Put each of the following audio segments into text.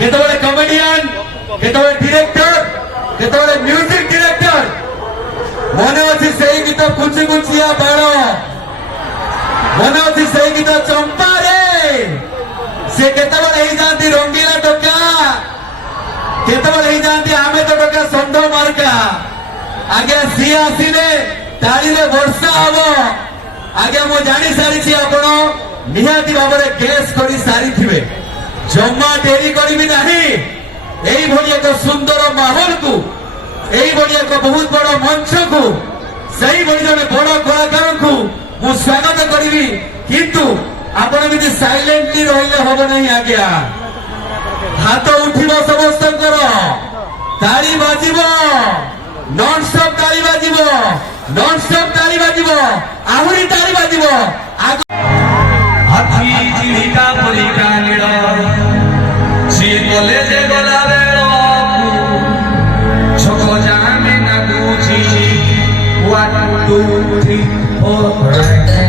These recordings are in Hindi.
केतबेले कमेडियन केतबेले डिरेक्टर केतबेले म्यूजिक डिरेक्टर मने अछि सेई गीत कुची कुचिया बाण मने अछि सेई गीत चंपा रे से केतबेले ही जाती रंगीला टोका केतबेले ही जाती आमे तो टोका संडो मार्का आगे सी आसीले ताली रे वर्षा हबो आगे मु जानी सारी आपण निहाती भाव में गेस कर सारी थे जमा डेरी करी नहीं यही भली एक सुंदर माहौल को यही भली एक बहुत बड़ मंच को सही भली जन बड़ कलाकार को मु स्वागत करी किंतु आपण भी साइलेंटली रहिले हम नहीं आज्ञा हाथ उठिब समस्त ताली बाजिब नॉन स्टॉप ताली बाजिब नॉन स्टॉप ताली बाजिब आहुरी ताली बाजिब हाथी चिलिका पलिका नीड़ सी कलेज गला बेल छक जामे नागुची 1 2 3 4 आज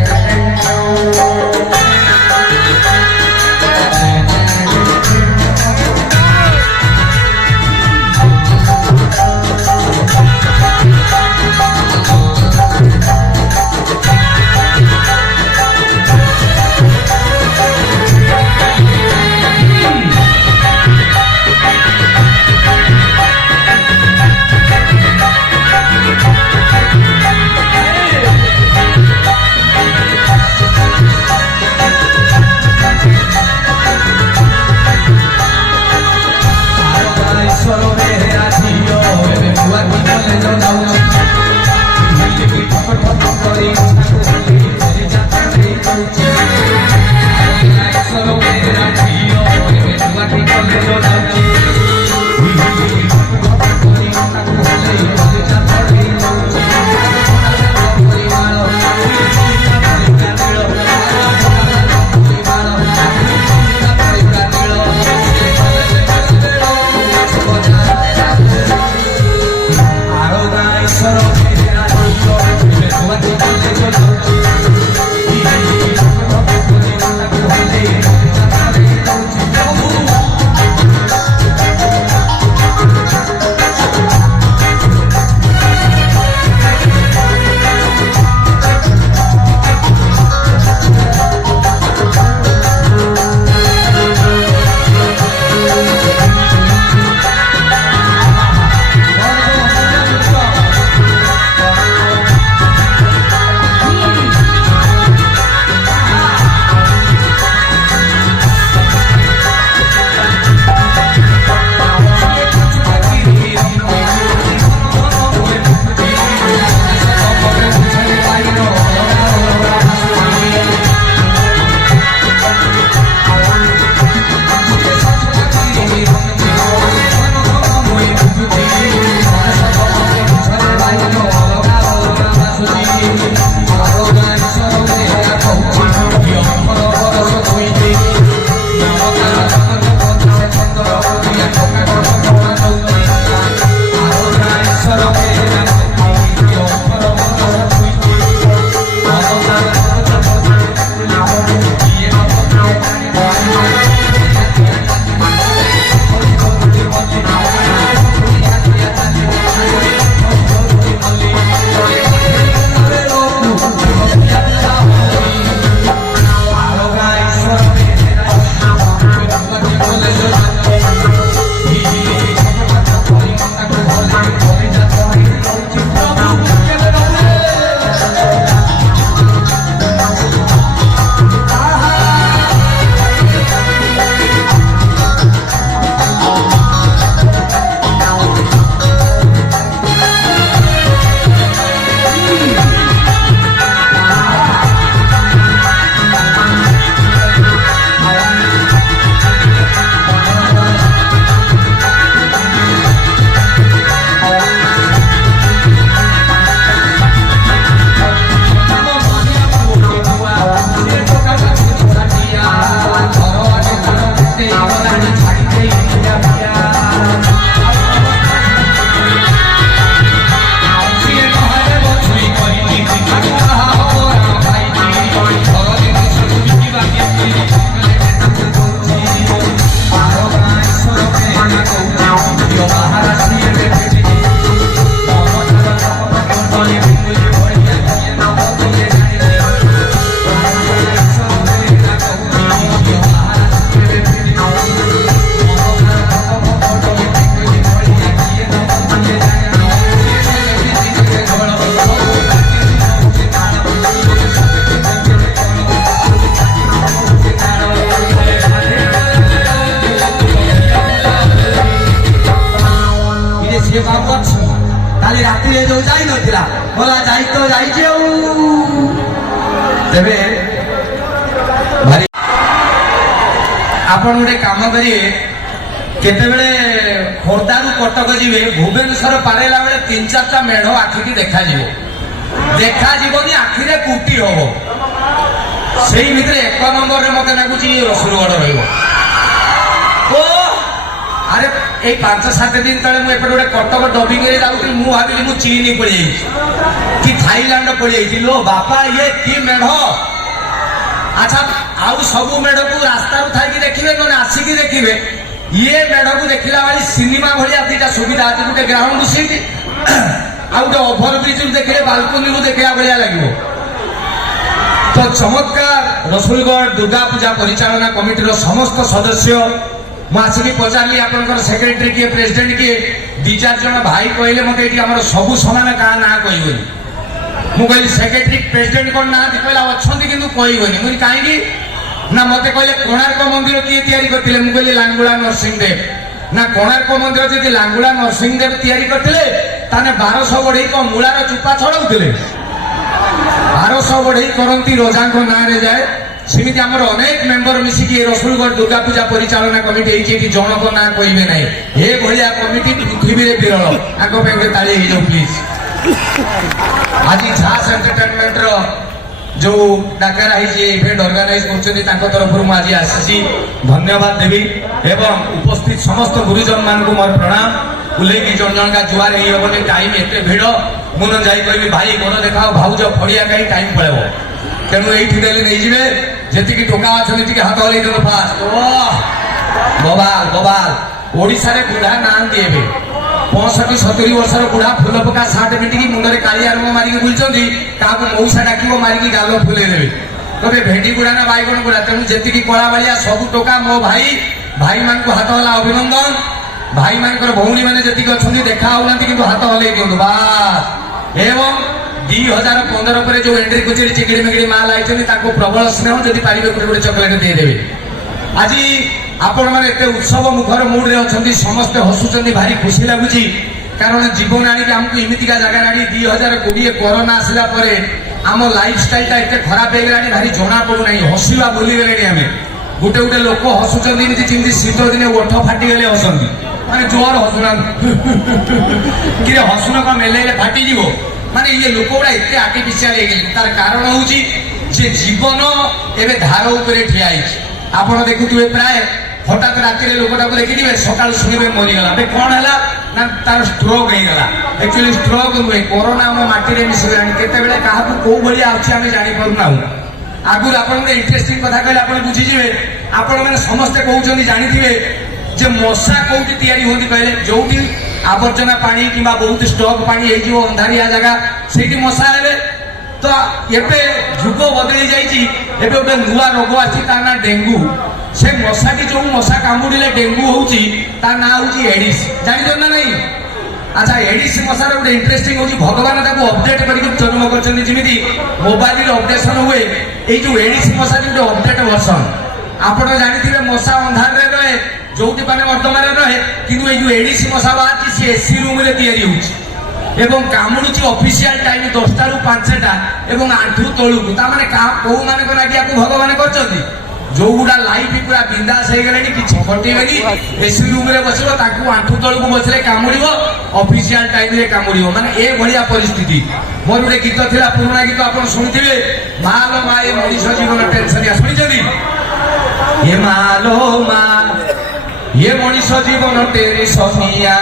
যাই নথিলা বলা যাই তো যাইছে তেবে ভারি ଆପଣ ଗୋଟେ କାମ କରିବେ କେତେବେଳେ ଖୋର୍ଦ୍ଧାରୁ କଟକ ଯିବେ ଭୁବନେଶ୍ୱର ପାରେଇଲା ବେଳେ 3-4ଟା ମେଢ ଆଖିକି ଦେଖାଯିବନି ଆଖିରେ କୁଟି ହବ ସେଇ ଭିତରେ 1 ନମ୍ବରରେ ମତେ ଲାଗୁଛି ରସୁଲଗଡ଼ ରହିବ ଓ ଆରେ ଏଇ 5-7 ଦିନ ତଳେ ମୁଁ ଏପଟେ ଗୋଟେ କଟକ ଡବିଂରେ ଯାଉଥିଲି ମୁଁ ଭାବିଲି ମୁଁ ଚୀନ ପଳେଇଯାଇଛି କି ଥାଇଲାଣ୍ଡ ପଳେଇଯାଇଛି ଲୋ ବାପା ଇଏ କି ମେଢ ଆଚ୍ଛା ଆଉ ସବୁ ମେଢକୁ ରାସ୍ତାରୁ ଥାଇକି ଦେଖିବେ ନହେଲେ ଆସିକି ଦେଖିବେ ଇଏ ମେଢକୁ ଦେଖିଲା ବେଳେ ସିନେମା ଭଳିଆ ଦିଟା ସୁବିଧା ଅଛି ଗୋଟେ ଗ୍ରାଉଣ୍ଡ ସିଟ୍ ଆଉ ଗୋଟେ ଓଭରବ୍ରିଜରୁ ଦେଖିଲେ ବାଲକୋନିରୁ ଦେଖିଲା ଭଳିଆ ଲାଗିବ ତ ଚମତ୍କାର ରସୁଲଗଡ଼ ଦୁର୍ଗା ପୂଜା ପରିଚାଳନା କମିଟିର ସମସ୍ତ ସଦସ୍ୟ ମୁଁ ଆସିକି ପଚାରିଲି ଆପଣଙ୍କର ସେକ୍ରେଟାରୀ କିଏ ପ୍ରେସିଡେଣ୍ଟ କିଏ 2-4 ଜଣ ଭାଇ କହିଲେ ମତେ ଏଠି ଆମର ସବୁ ସମାନ କାହା ନାଁ କହିବନି ମୁଁ କହିଲି ସେକ୍ରେଟାରୀ ପ୍ରେସିଡେଣ୍ଟ କଣ ନାହାନ୍ତି କହିଲା ଅଛନ୍ତି କିନ୍ତୁ କହିବନି ମୁଁ କାହିଁକି ନା ମତେ କହିଲେ କୋଣାର୍କ ମନ୍ଦିର କିଏ ତିଆରି କରିଥିଲେ ମୁଁ କହିଲି ଲାଙ୍ଗୁଳା ନରସିଂହଦେବ ନା କୋଣାର୍କ ମନ୍ଦିର ଯଦି ଲାଙ୍ଗୁଳା ନରସିଂହଦେବ ତିଆରି କରିଥିଲେ ତାହେଲେ 1200 ବଢେଇ କଣ ମୂଳାର ଚୁପା ଛଡଉଥିଲେ 1200 ବଢେଇ କରନ୍ତି ରଜାଙ୍କ ନାଁରେ ଯାଏ ସେମିତି ଆମର ଅନେକ ମେମ୍ବର ମିଶିକି ଏ ରସୁଲଗଡ଼ ଦୁର୍ଗା ପୂଜା ପରିଚାଳନା କମିଟି ହେଇଛି ଏଠି ଜଣଙ୍କ ନାଁ କହିବେ ନାହିଁ ଏ ଭଳିଆ କମିଟି ପୃଥିବୀରେ ବିରଳ ଆଗ ପାଇଁ ଗୋଟେ ତାଳି ହେଇଯାଉ ପ୍ଲିଜ ଆଜି ଝାସ ଏଣ୍ଟରଟେନମେଣ୍ଟର ଯୋଉ ଡାକରା ହେଇଛି ଇଭେଣ୍ଟ ଅର୍ଗାନାଇଜ କରୁଛନ୍ତି ତାଙ୍କ ତରଫରୁ ମୁଁ ଆଜି ଆସିଛି ଧନ୍ୟବାଦ ଦେବି ଏବଂ ଉପସ୍ଥିତ ସମସ୍ତ ଗୁରୁଜନ ମାନଙ୍କୁ ମୋର ପ୍ରଣାମ ବୁଲେଇକି ଜଣ ଜଣକା ଜୁଆର ହେଇ ହବନି ଟାଇମ ଏତେ ଭିଡ଼ ମୁଁ ନ ଯାଇ କହିବି ଭାଇ ଗୋଡ଼ ଦେଖାଅ ଭାଉଜ ଫଡ଼ିଆ କାହିଁ ଟାଇମ ପଳେଇବ ତେଣୁ ଏଇଠି ଦେଲେ ନେଇଯିବେ ଯେତିକି ଟୋକା ଅଛନ୍ତି ଟିକେ ହାତ ହଲେଇ ଦେବ ଫାଷ୍ଟ ବବାଲ ଓଡ଼ିଶାରେ ବୁଢା ନାହାନ୍ତି ଏବେ 65-70 ବର୍ଷର ବୁଢା ଫୁଲ ପକା ସାର୍ଟ ପିନ୍ଧିକି ମୁଣ୍ଡରେ କାଳିଆ ରଙ୍ଗ ମାରିକି ବୁଲୁଛନ୍ତି କାହାକୁ ମଉସା ଡାକିବ ମାରିକି ଗାଲ ଫୁଲେଇ ଦେବେ ତବେ ଭେଣ୍ଡି ବୁଢା ନା ବାଇଗଣ ବୁଢା ତେଣୁ ଯେତିକି କଳା ବାଳିଆ ସବୁ ଟୋକା ମୋ ଭାଇମାନଙ୍କୁ ହାତ ହଲା ଅଭିନନ୍ଦନ ଭାଇମାନଙ୍କର ଭଉଣୀ ମାନେ ଯେତିକି ଅଛନ୍ତି ଦେଖା ହଉନାହାନ୍ତି କିନ୍ତୁ ହାତ ହଲେଇ ଦିଅନ୍ତୁ ବାସ୍ ଏବଂ 2015 ପରେ ଯୋଉ ଏଣ୍ଟ୍ରି କୁଚିରି ଚିକିଡ଼ି ମିକିଡ଼ି ମାଲ ଆଇଛନ୍ତି ତାଙ୍କୁ ପ୍ରବଳ ସ୍ନେହ ଯଦି ପାରିବେ ଗୋଟେ ଚକୋଲେଟ ଦେଇଦେବେ ଆଜି ଆପଣ ମାନେ ଏତେ ଉତ୍ସବ ମୁଖର ମୁଡରେ ଅଛନ୍ତି ସମସ୍ତେ ହସୁଛନ୍ତି ଭାରି ଖୁସି ଲାଗୁଛି କାରଣ ଜୀବନ ଆଣିକି ଆମକୁ ଏମିତିକା ଜାଗାରେ ଆଣି 2020 କରୋନା ଆସିଲା ପରେ ଆମ ଲାଇଫଷ୍ଟାଇଲଟା ଏତେ ଖରାପ ହେଇଗଲାଣି ଭାରି ଜଣା ପଡୁନାହିଁ ହସିବା ଭୁଲିଗଲେଣି ଆମେ ଗୋଟେ ଲୋକ ହସୁଛନ୍ତି ଏମିତି ଯେମିତି ଶୀତ ଦିନେ ଓଠ ଫାଟିଗଲେ ହସନ୍ତି ମାନେ ଜୋର ହସୁନାହାନ୍ତି କିରେ ହସୁନ କଣ ମେଲେଇଲେ ଫାଟିଯିବ ମାନେ ଇଏ ଲୋକ ଗୁଡା ଏତେ ଆର୍ଟିଫିସିଆଲ ହେଇଗଲେ ତାର କାରଣ ହଉଛି ଯେ ଜୀବନ ଏବେ ଧାର ଉପରେ ଠିଆ ହେଇଛି ଆପଣ ଦେଖୁଥିବେ ପ୍ରାୟ ହଠାତ୍ ରାତିରେ ଲୋକଟାକୁ ଦେଖିଥିବେ ସକାଳୁ ଶୁଣିବେ ମରିଗଲା କଣ ହେଲା ନା ତାର ଷ୍ଟ୍ରୋକ ହେଇଗଲା ଆକ୍ଚୁଆଲି ଷ୍ଟ୍ରୋକ ନୁହେଁ କରୋନା ଆମ ମାଟିରେ ମିଶିଗଲାଣି କେତେବେଳେ କାହାକୁ କୋଉ ଭଳିଆ ଆସୁଛି ଆମେ ଜାଣିପାରୁନାହୁଁ ଆଗରୁ ଆପଣ ଗୋଟେ ଇଣ୍ଟରେଷ୍ଟିଂ କଥା କହିଲେ ଆପଣ ବୁଝିଯିବେ ଆପଣମାନେ ସମସ୍ତେ କହୁଛନ୍ତି ଜାଣିଥିବେ ଯେ ମଶା କୋଉଠି ତିଆରି ହୁଅନ୍ତି କହିଲେ ଯୋଉଠି ଆବର୍ଜନା ପାଣି କିମ୍ବା ବହୁତ ଷ୍ଟକ୍ ପାଣି ହେଇଯିବ ଅନ୍ଧାରିଆ ଜାଗା ସେଇଠି ମଶା ହେବେ ତ ଏବେ ଯୁଗ ବଦଳି ଯାଇଛି ଏବେ ଗୋଟେ ନୂଆ ରୋଗ ଆସିଛି ତା ନାଁ ଡେଙ୍ଗୁ ସେ ମଶାଟି ଯୋଉ ମଶା କାମୁଡ଼ିଲେ ଡେଙ୍ଗୁ ହଉଛି ତା ନାଁ ହଉଛି ଏଡିସ୍ ଜାଣିଛ ନା ନାଇଁ ଆଚ୍ଛା ଏଡିସ୍ ମଶାର ଗୋଟେ ଇଣ୍ଟରେଷ୍ଟିଂ ହଉଛି ଭଗବାନ ତାକୁ ଅପଡେଟ କରିକି ଜନ୍ମ କରିଛନ୍ତି ଯେମିତି ମୋବାଇଲରେ ଅପଡେସନ ହୁଏ ଏଇ ଯୋଉ ଏଡିସ୍ ମଶାଟି ଗୋଟେ ଅପଡେଟ ଭର୍ସନ ଆପଣ ଜାଣିଥିବେ ମଶା ଅନ୍ଧାରରେ ରହେ ଯୋଉଠି ମାନେ ବର୍ତ୍ତମାନରେ ରହେ କିନ୍ତୁ ଏଇ ଯୋଉ ଏଡିସ୍ ମଶା ବାହାରିଛି ସେ ଏସି ରୁମରେ ତିଆରି ହଉଛି ଏବଂ କାମୁଡୁଛି ଅଫିସିଆଲ ଟାଇମ 10ଟାରୁ 5ଟା ଏବଂ ଆଣ୍ଠୁ ତଳୁକୁ ତାମାନେ କୋଉମାନଙ୍କ ଲାଗି ଆକୁ ଭଗବାନ କରିଛନ୍ତି ଯୋଉଗୁଡା ଲାଇଫ୍ ପୁରା ବିନ୍ଦାସ ହେଇଗଲେଣି କିଛି ଘଟିବେନି ଏସି ରୁମରେ ବସିବ ତାଙ୍କୁ ଆଣ୍ଠୁ ତଳକୁ ବସିଲେ କାମୁଡିବ ଅଫିସିଆଲ ଟାଇମରେ କାମୁଡିବ ମାନେ ଏ ଭଳିଆ ପରିସ୍ଥିତି ମୋର ଗୋଟେ ଗୀତ ଥିଲା ପୁରୁଣା ଗୀତ ଆପଣ ଶୁଣିଥିବେ ମାଲୋ ମା ଏ ମଣିଷ ଜୀବନ ଟେନସନିଆ ଶୁଣିଛନ୍ତି ଏ ମାଲୋ ମା ଏ ମଣିଷ ଜୀବନ ଟେନସନିଆ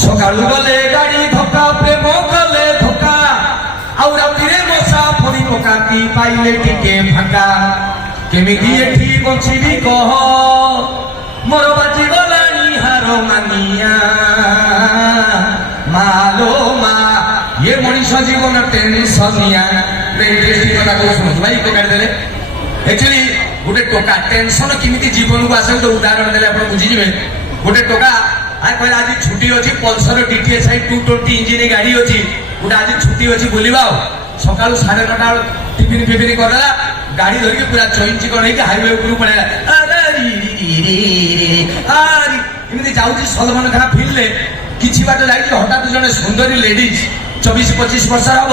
ସକାଳୁ ଗଲେ ଗାଡି ଧକ୍କା ପ୍ରେମ କଲେ ଧକ୍କା ଆଉ ରାତିରେ ମଶା ଫଡ଼ି ପକାନ୍ତି ପାଇଲେ ଟିକେ ଫାଙ୍କା କେମିତି ଏଠି ବଞ୍ଚିବି କହ ମୋର ବାଜିଗଲାଣି ହାର ମାନିଆ ମାଲୋ ମା ଏ ମଣିଷ ଜୀବନ ଟେନସନିଆ କଥା କହୁ ଶୁଣୁଛୁ ଭାଇ କାଟିଦେଲେ ଆକ୍ଚୁଆଲି ଗୋଟେ ଟୋକା ଟେନସନ କେମିତି ଜୀବନକୁ ଆସେ ଗୋଟେ ଉଦାହରଣ ଦେଲେ ଆପଣ ବୁଝିଯିବେ ଗୋଟେ ଟୋକା କହିଲା ଆଜି ଛୁଟି ଅଛି ପଲସର DTS 220 ଇଞ୍ଜିନ ଗାଡି ଅଛି ଗୋଟେ ଆଜି ଛୁଟି ଅଛି ବୁଲିବା ଆଉ ସକାଳୁ 9:30 ବେଳେ ଟିଫିନ ଫିଫିନ କରିଦେଲା ଗାଡି ଧରିକି ପୁରା ଚଇଞ୍ଚି କଣ ହେଇକି ହାଇୱେ ଉପରକୁ ପଳେଇଲା ଏମିତି ଯାଉଛି ସଲମାନ ଖାନ ଫିଲ୍ଡରେ କିଛି ବାଟ ଯାଇଛି ହଠାତ୍ ଜଣେ ସୁନ୍ଦରୀ ଲେଡିଜ 24-25 वर्ष हम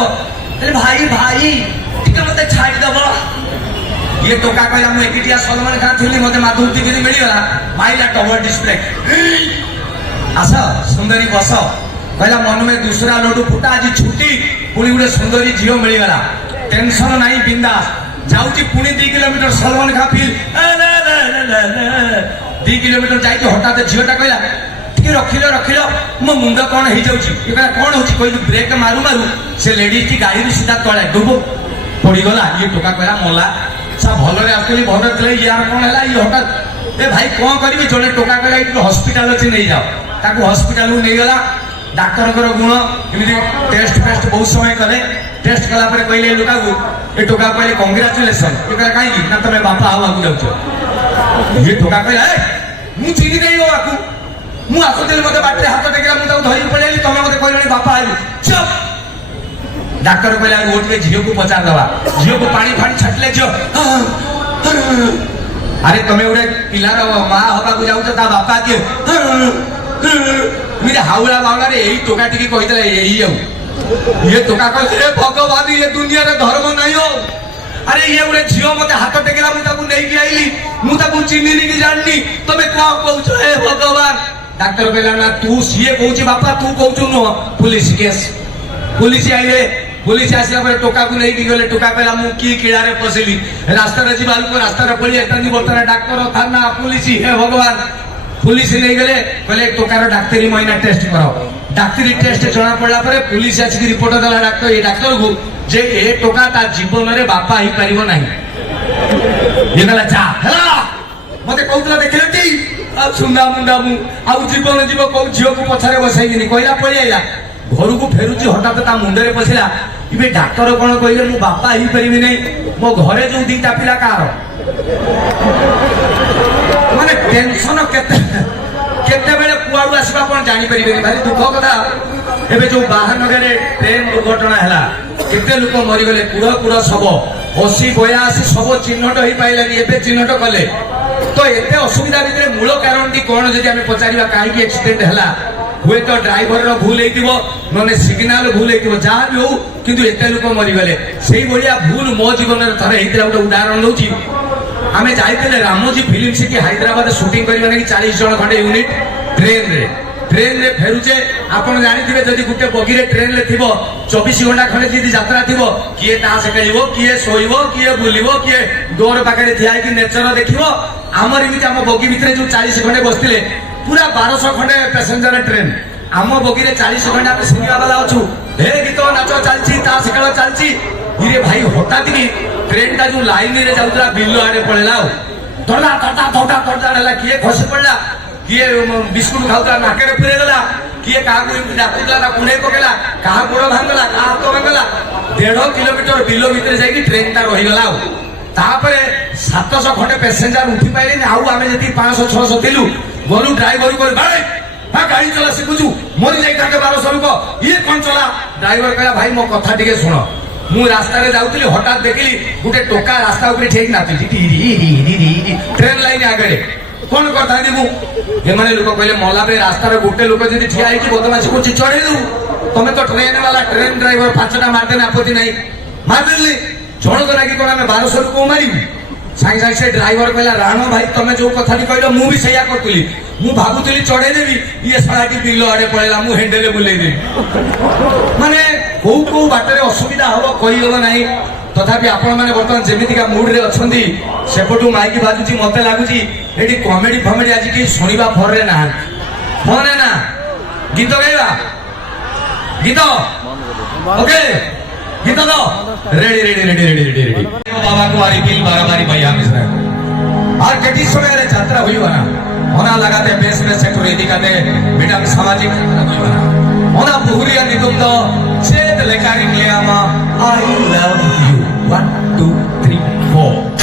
भाई भाई टिके मत छाड़ीदेव ये टोका कहला मुझे एकिटिया सलमान खान थी मत माधुर टिके मिलगला माइला टवर डिस्प्ले आस सुंदरी बस कहला मन में दूसरा लड्डू फुटा आज छुट्टी पुणी गोटे सुंदरी झील मिलगला टेंशन नहीं बिंदास जाऊँगी पुणी 2 किलोमीटर सलमान खान फिल 2 किलोमीटर जाइए हठात झीलटा कहला रखिल रखिल मो मुंड कौन हो जाऊँगी कौन हो ब्रेक मारू मारू से लेडीज की गाड़ी सीधा तले डुब पड़गला ये टोका कहला मला सा भलरे आसली भल थे यार कौन है ये हठात ए भाई कौन करी जड़े टोका कहला हस्पिटाल अच्छे नहीं जाओ ताकू हस्पिटाल नहीं गला डाक्तर गुण एमती टेस्ट फेस्ट बहुत समय कले टेस्ट कला कहले लोका को ये टोका कहले कंग्राचुलेसन ये कहला कहीं ना तुम बापा हवा जाऊच ये टोका कहला मु चिन्ह नहीं हो आपको मु आसुदी मत बाटे हाथ टेकला मुझे धरी पड़े तुम मत कहल बापा आई चुप डाक्तर कहला गोटे झील को पचार दवा झील को पानी फाणी छाटले झील अरे तुम गोटे पिलार माँ हवा जाऊच ता बापा किए हाउला बाउला रे यही टोका टी कहीदे यही ये टोका कहते भगवान ये दुनिया रे धर्म नहीं हो अरे ये गोटे झील मत हाथ टेकला मुझे आईली मुझे चिन्हनी कि जाननी तुम कौन कौच हे भगवान डाक्तर कहला ना तू सीए कहूँ बापा तू कहू नुह पुलिस केस पुलिस आइले पुलिस आसला पर टोका को नहीं गले टोका कहला मु की किड़ारे पसिली रास्ता जीवा लोक रास्ता पड़ी बर्तमान डाक्तर थाना पुलिस हे भगवान पुलिस नहीं गले कहले टोकार डाक्तरी महीना टेस्ट कराओ डाक्तरी टेस्ट जना पड़ा पर पुलिस आसिक रिपोर्ट देला डाक्तर ये डाक्तर को जे ए टोका ता जीवन रे बापा ही परिबो नहीं ये कहला जा हला मते कहउतला देखले सुंदा मुंडा मु आउ जीवन जीव को झील को पछारे बसाई कहला पड़ी आइला घर को फेरुची हठात ता मुंडरे पसिला इबे डाक्तर कौन कहले मु बापा ही परिबी नहीं मो घरे जो 2टा पिला कार माने टेंशन केते बेले कुआडू आसीबा कोन जानि परिबेनी भारी दुख कथा एबे जो बाहर नगरे ट्रेन दुर्घटना हैला केते लोक मरि गले कुड़ कुड़ सब 80-82 सब चिन्हट होई पाइलानी एबे चिन्हट कले तो एते असुविधा भितर मूल कारण टी कोन जदि आमे पचारिबा काहे कि एक्सीडेंट हैला हुए तो ड्राइवर रो भूल हेतिबो नने सिग्नल भूल हेतिबो जहा भी हो किंतु एते लोक मरि गले सेही भलिया भूल मो जीवन रे थरे हेतिला उडा उदाहरण दउची आमे जाइते Ramoji film city Hyderabad shooting करने की 40 जन खंडे यूनिट ट्रेन रे फेरुचे आपण जानिथिबे जदि गुटे बगी रे ट्रेन रे थिबो 24 घंटा खंडे जदि यात्रा थिबो किए तास खेलिबो किए सोइबो किए बुलिबो किए डोर पाखरे ठिया कि नेचर देखिबो हमर इमिति हम बगी भितरे जो 40 खंडे बसतिले पूरा 1200 खंडे पैसेंजर ट्रेन आम बगी रे 40 घंटा पे सिनेमा वाला अछु हे गीत नाच चलची तास खेल चलची इरे भाई हठात की ट्रेन टा जो लाइन रे जाउतला बिल्लो आड़े पड़ेला दौड़ा दौड़ा दौड़ा दौड़ा हला किए खसी पड़ला किए बिस्कुट खाउता नाके रे पुरे गला किए काहा को डाकुला ना कुणे पकेला काहा गोड़ भांगला काहा हाथ भांगला 1.5 किलोमीटर बिल्लो भीतर जाई ट्रेन टा रही गला तापरे 700 खंडे पैसेंजर उठी पाइले आउ आमे जति 500-600 थिलु गलु ड्राइवर को भाई हा गाड़ी चला सिखुजु मोरी जाई ताके 1200 रुपया ये कोन चला ड्राइवर कहला भाई मो कथा टिके सुनो मु रास्ता रे जाउतली हठात देखली गुटे टोका रास्ता ऊपर ठीक नाचि ट्रेन लाइन आगे कौन करता मु ए माने लोक कहले मला बे रास्ता रे गुटे लोक जदी ठिया है कि बदमाशी को चढ़े दू तमे तो ट्रेन वाला ट्रेन ड्राइवर 5टा मारते ना आपत्ति नहीं मार देली जण को लागी कोना में 1200 रुपया मारी साई साई से ड्राइवर कहला राणो भाई तमे जो कथा कहलो मु भी सैया करतली मु भाबुतली चढ़े देबी ये सड़ाटी बिल्लो आड़े पळेला मु हेंडले बुलेई देबी माने को बाटरे असुविधा हबो कहि गलो नाही तथापि आपण माने वर्तमान जेमितिका मूड रे अछंदी सेपटू माइकी बाजुची मते लागुची एडी कॉमेडी फॉमेडी आज की सुनिबा फरे ना फरे ना गीत गाइबा गीत ओके गीत दो ready ready ready ready ready बाबा को आरी बिल बाराबारी भैया मिश्रा और कटी समय रे यात्रा हुई बना होना लगाते बेस में सेक्टर दिखाते बेटा सामाजिक हुई बना होना बहुरिया नितुम दो छेद लेकारी नियमा आई लव यू 1 2 3 4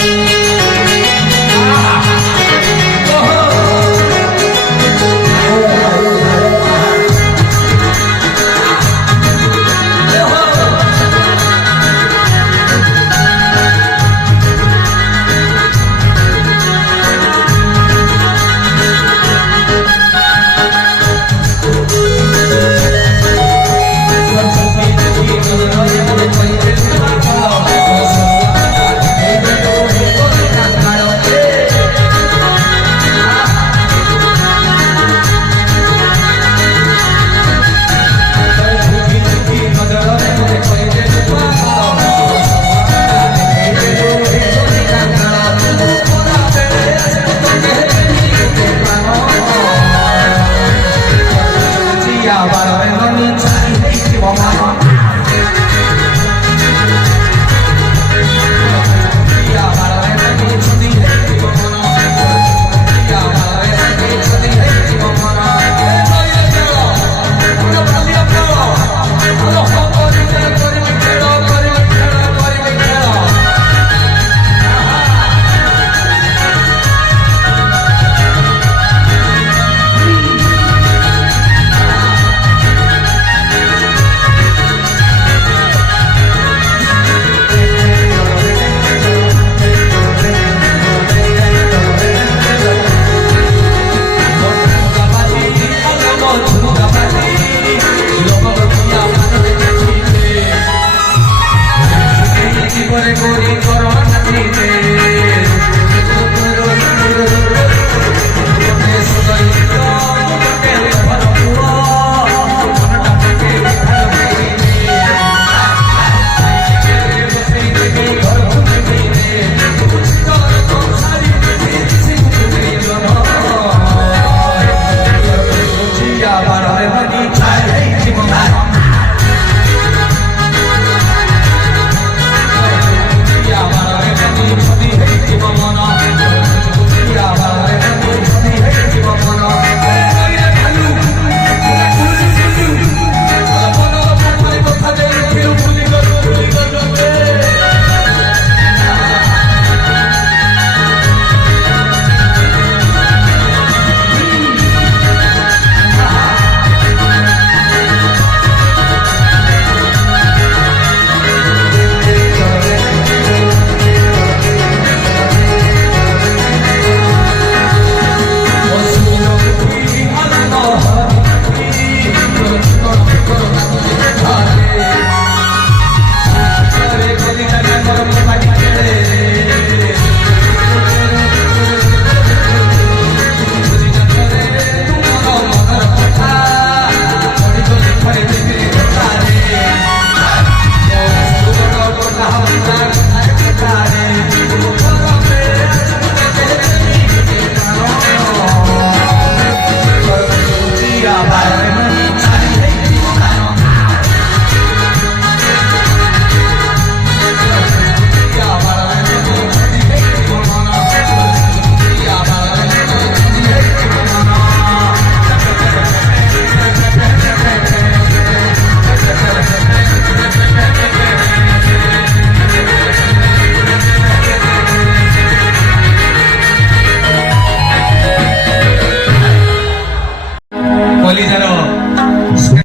କଲିଜାର